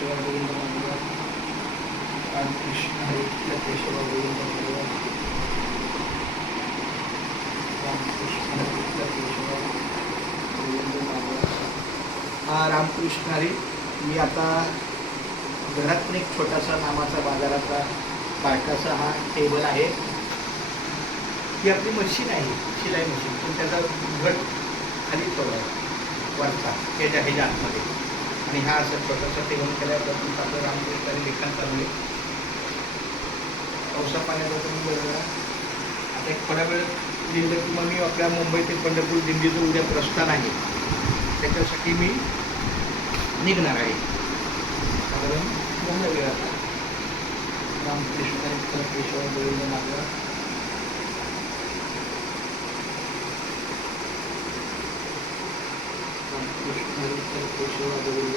केशव गोविंद माधव रामकृष्ण हरी केशव गोविंद माधव रामकृष्ण हरी केशव गोविंद माधव रामकृष्ण हरी. मी आता घरात पण एक छोटासा नामाचा बाजाराचा बारकासा हा टेबल आहे. ही आपली मशीन आहे, शिलाई मशीन, पण त्याचा घट खाली थोडा वरचा ह्याच्या आतमध्ये. आणि हा असं छोटासा टेबल केल्यापासून आपलं रामकृष्ण लिखाण चालू आहे. पावसा पाण्याचा पण वेगळा. आता एक थोडा वेळ लिहिलं की मग मी आपल्या मुंबई ते पंढरपूर दिंडीचं उद्या प्रस्थान आहे, त्याच्यासाठी मी निघणार आहे. साधारण झाला वेळ आता. रामकृष्ण केशव गोविंद माधव रामकृष्ण केशव गोविंद